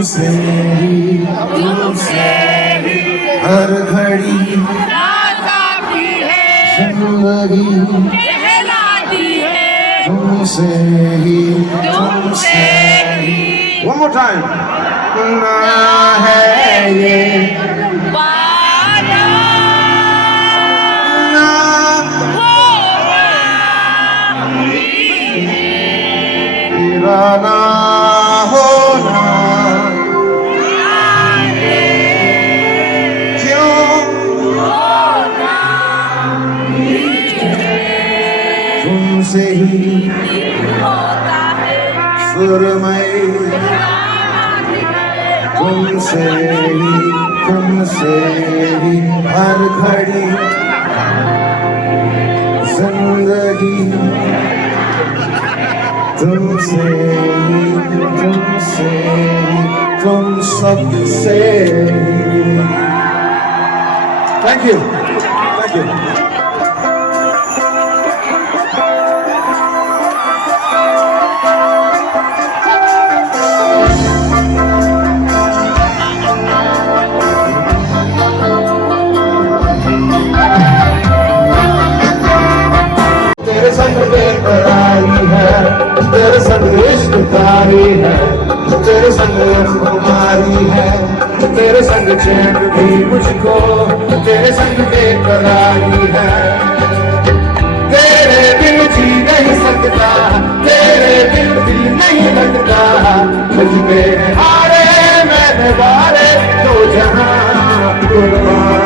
तुमसे ही हर घड़ी जिंदगी तुमसे ही One more time. ना है ये तेरा ना होना क्यों तुमसे ही सुरमई तुमसे ही हर घड़ी जिंदगी तुमसे ही तुम सबसे Thank you. तेरे संग बेकरारी है, तेरे संग इश्क तारी है, तेरे संग कुमारी है, तेरे संग चैन भी मुझको, तेरे संग बेकरारी है। तेरे बिन जी नहीं सकता, तेरे बिन दिल नहीं लगता, मुझ में हारे मैंने बारे तो जहां कुर्बान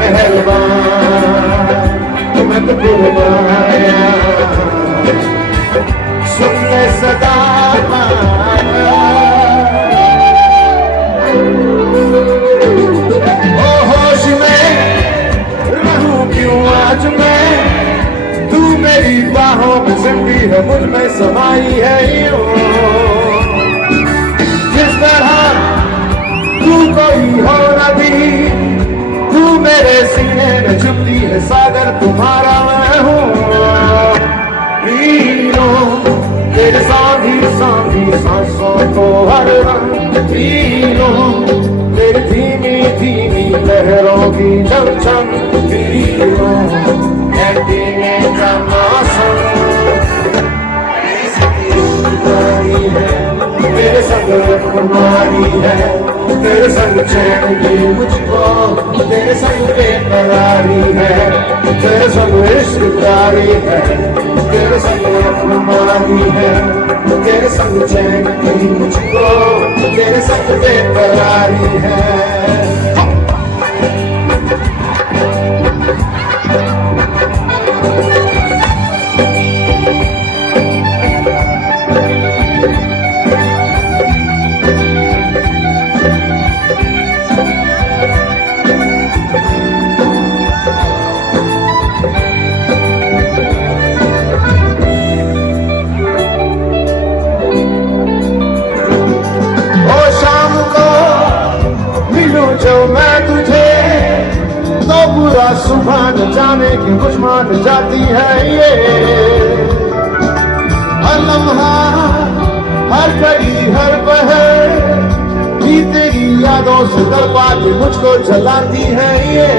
पहलवान मैं तो कुर्बाया सुन ले सदा ओ होश में रहूं क्यों आज मैं, तू मेरी बाहों में जिंदगी है, मुझ में समाई है यूं जिस तरह तू कोई हो नदी, तू मेरे सीने में चुपती है सागर तुम्हारा मैं हूँ। पीलो तेरे सांधी सांसों को हर रंग पीलो, तेरी धीमी लहरों की छम पीलो, पीने का मौसम तेरे संग कुमारी है, तेरे संग चैन भी मुझको, तेरे संग बेकरारी है, तेरे संग इश्क तारी है, तेरे संग कुमारी है, तेरे संग चैन भी मुझको, तेरे संग बेकरारी है। जो मैं तुझे तो बुरा सुबह न जाने की कुछ मान जाती है ये हर लम्हा हर घड़ी हर पहर भी तेरी यादों से तड़पा के मुझको जलाती है ये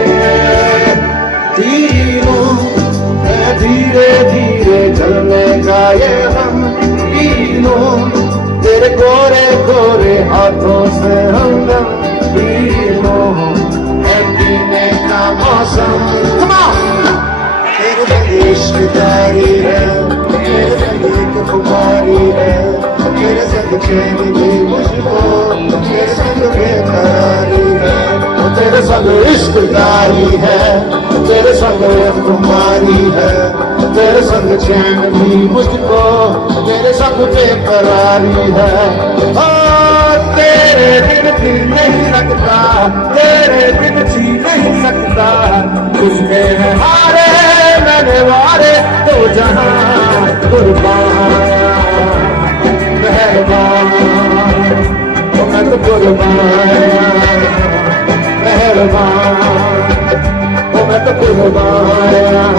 तीनों है धीरे धीरे जलने का ये हम तीनों तेरे गोरे गोरे हाथों से हमदम पीने का मौसम तेरे संग इश्क तारी है, तेरे संग एक कुमारी है, तेरे संग चैन भी मुझको, तेरे संग बेकरारी है, तेरे संग इश्क तारी है, तेरे संग एक कुमारी है, तेरे संग चैन भी मुझको, तेरे संग बेकरारी है। तेरे बिन दिल नहीं लगता, तेरे बिन जी नहीं सकता, तुझमें है हारे मैंने वारे तो जहां कुर्बान पहलवान मैं तो कुर्बान पहलवान मैं तो कुर्बान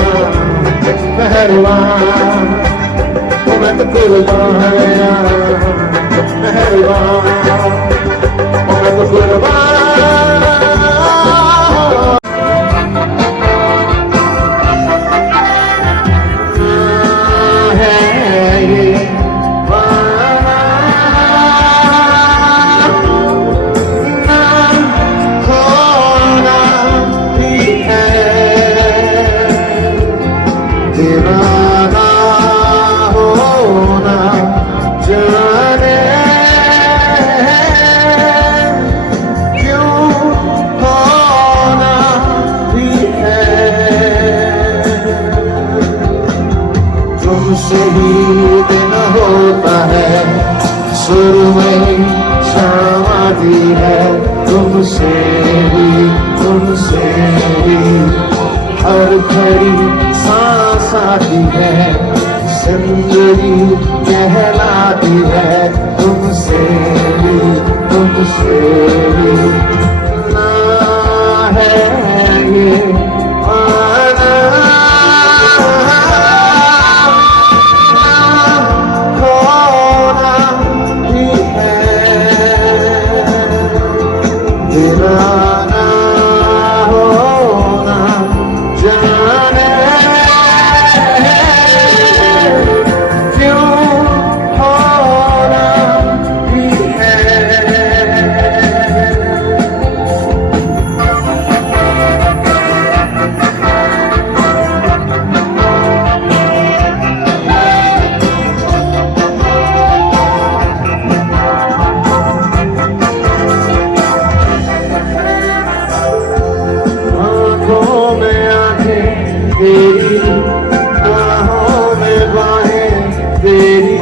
पहलवान मैं तो कुर्बान पहलवान सुरमई शामाती है तुमसे भी हर घड़ी सांस आती है जिंदगी कहलाती है तुमसे भी ना है ये आना खोना भी है दीवाना होना जाने क्यों होना भी है आँखों में आँखें तेरी बाहों में बाहें तेरी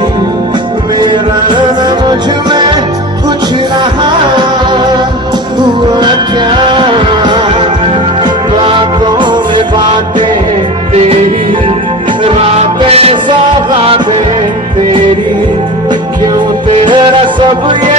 मेरा न मुझ में कुछ रहा हुआ क्या बातों में बातें तेरी रातें सौगातें तेरी क्यों तेरा सब ये